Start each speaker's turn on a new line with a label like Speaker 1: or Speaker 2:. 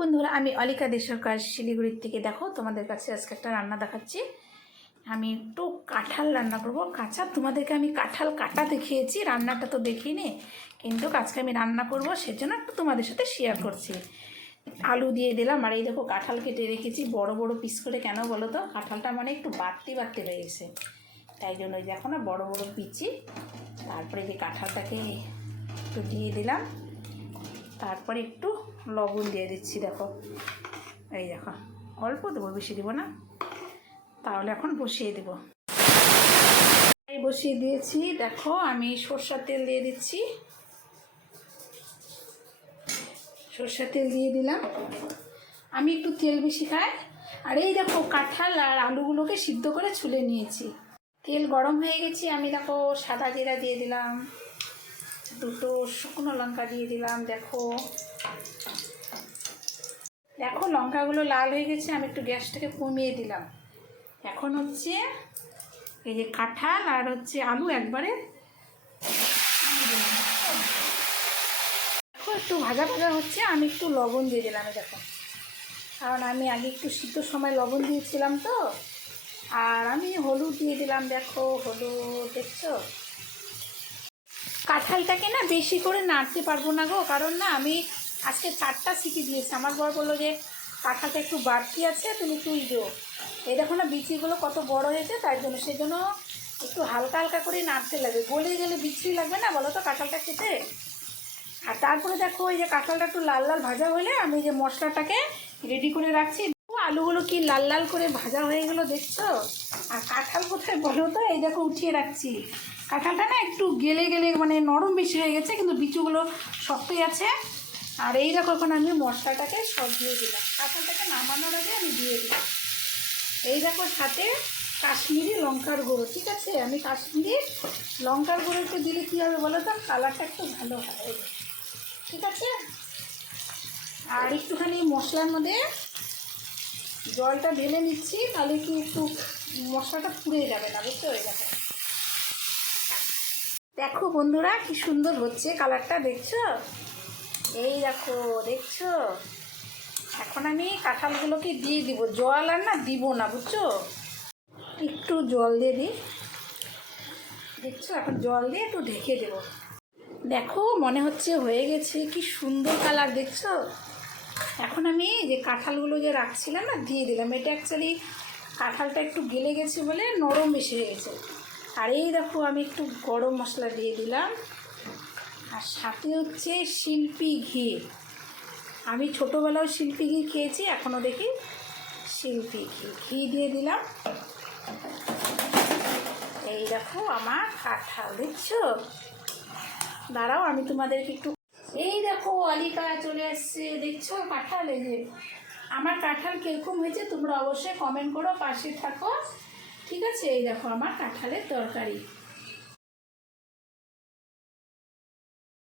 Speaker 1: বন্ধুরা, আমি অলিকা দে সরকার শিলিগুড়ির থেকে। দেখো, তোমাদের কাছে আজকে একটা রান্না দেখাচ্ছি। আমি একটু কাঁঠাল রান্না করব। কাঁচা, তোমাদেরকে আমি কাঁঠাল কাটা দেখিয়েছি, রান্নাটা তো দেখিনি। কিন্তু আজকে আমি রান্না করব, সেজন্য একটু তোমাদের সাথে শেয়ার করছি। আলু দিয়ে দিলাম, আর এই দেখো, কাঁঠাল কেটে রেখেছি। বড় বড় পিস করে কেন বলো তো? কাঁঠালটা মানে একটু বাড়তি বাড়তি গেছে। তাই জন্য ওই দেখো না বড় বড় পিচি তারপরে যে কাঁঠালটাকে একটু দিয়ে দিলাম। তারপরে একটু লবণ দিয়ে দিচ্ছি, দেখো। এই দেখো, অল্প দেবো, বেশি দেবো না। তাহলে এখন বসিয়ে দেবো। বসিয়ে দিয়েছি, দেখো, আমি সর্ষার তেল দিয়ে দিচ্ছি। সর্ষার তেল দিয়ে দিলাম। আমি একটু তেল বেশি খাই। আর এই দেখো, কাঁঠাল আর আলুগুলোকে সিদ্ধ করে ছুলে নিয়েছি। তেল গরম হয়ে গেছে, আমি দেখো, সাদা জিরা দিয়ে দিলাম। দুটো শুকনো লঙ্কা দিয়ে দিলাম, দেখো। দেখো, লঙ্কাগুলো লাল হয়ে গেছে, আমি একটু গ্যাসটাকে কমিয়ে দিলাম। এখন হচ্ছে এই যে কাঁঠাল আর হচ্ছে আলু একবারে দেখো, একটু ভাজা ভাজা হচ্ছে, আমি একটু লবণ দিয়ে দিলাম দেখো। কারণ আমি আগে একটু শীত সময় লবণ দিয়েছিলাম তো, আর আমি হলুদ দিয়ে দিলাম, দেখো, হলুদ, দেখছ? কাঁঠালটাকে না বেশি করে নাড়তে পারব না গো, কারণ না আমি আজকে চারটা সিটি দিয়েছে। আমার বর বলল যে কাঁঠালটা একটু বাড়তি আছে, তুমি তুই দিও। এই দেখো না, বিচিগুলো কত বড় হয়েছে তার জন্য সেই জন্য একটু হালকা হালকা করে নাড়তে লাগবে। গলে গেলে বিচ্ছিরি লাগবে না, বলো তো কাঁঠালটা খেতে? আর তারপরে দেখো ওই যে কাঁঠালটা একটু লাল লাল ভাজা হলে আমি যে মশলাটাকে রেডি করে রাখছি। আলুগুলো কি লাল লাল করে ভাজা হয়ে গেলো দেখছ? আর কাঁঠাল কোথায় বলো তো? এই দেখো, উঠিয়ে রাখছি। কাঁঠালটা না একটু গেলে গেলে মানে নরম বেশি হয়ে গেছে, কিন্তু বিচুগুলো শক্তই আছে। আর এই দেখো এখন আমি মশলাটাকে সব দিয়ে দিলাম। কাঁঠালটাকে নামানোর আগে আমি দিয়ে দিলাম। এই দেখো সাথে কাশ্মীরি লঙ্কার গুঁড়ো, ঠিক আছে? আমি কাশ্মীরি লঙ্কার গুঁড়ো একটু দিলে কী হবে বলো তো? কালারটা একটু ভালো হয়। ঠিক আছে? আর একটুখানি মশলার মধ্যে জলটা ঢেলে নিচ্ছি, তাহলে কি একটু মশলাটা পুড়ে যাবে না, বুঝতে পেরে দেখো দেখো বন্ধুরা, কি সুন্দর হচ্ছে কালারটা, দেখছ? এই দেখো, দেখছ? এখন আমি কাঁঠালগুলোকে দিয়ে দিব। জল আর না দিব না, বুঝছ? একটু জল দিয়ে দিই। দেখছ? এখন জল দিয়ে একটু ঢেকে দেব। দেখো, মনে হচ্ছে হয়ে গেছে। কি সুন্দর কালার, দেখছ? এখন আমি যে কাঁঠালগুলো যে রাখছিলাম না, দিয়ে দিলাম। এটা অ্যাকচুয়ালি কাঁঠালটা একটু গেলে গেছে বলে নরম বেশি হয়ে গেছে। আর এই দেখো, আমি একটু গরম মশলা দিয়ে দিলাম। আর সাথে হচ্ছে শিল্পী ঘি। আমি ছোটোবেলাও শিল্পী ঘি খেয়েছি এখনও দেখি শিল্পী ঘি। ঘি দিয়ে দিলাম। এই দেখো আমার কাঁঠাল, দেখছ? দাঁড়াও, আমি তোমাদেরকে একটু এই দেখো, অলিকা চলে এসছে। দেখছ কাঁঠাল? এই যে আমার কাঁঠাল কীরকম হয়েছে, তোমরা অবশ্যই কমেন্ট করো, পাশে থাকো। ঠিক আছে? এই দেখো আমার কাঁঠালের তরকারি।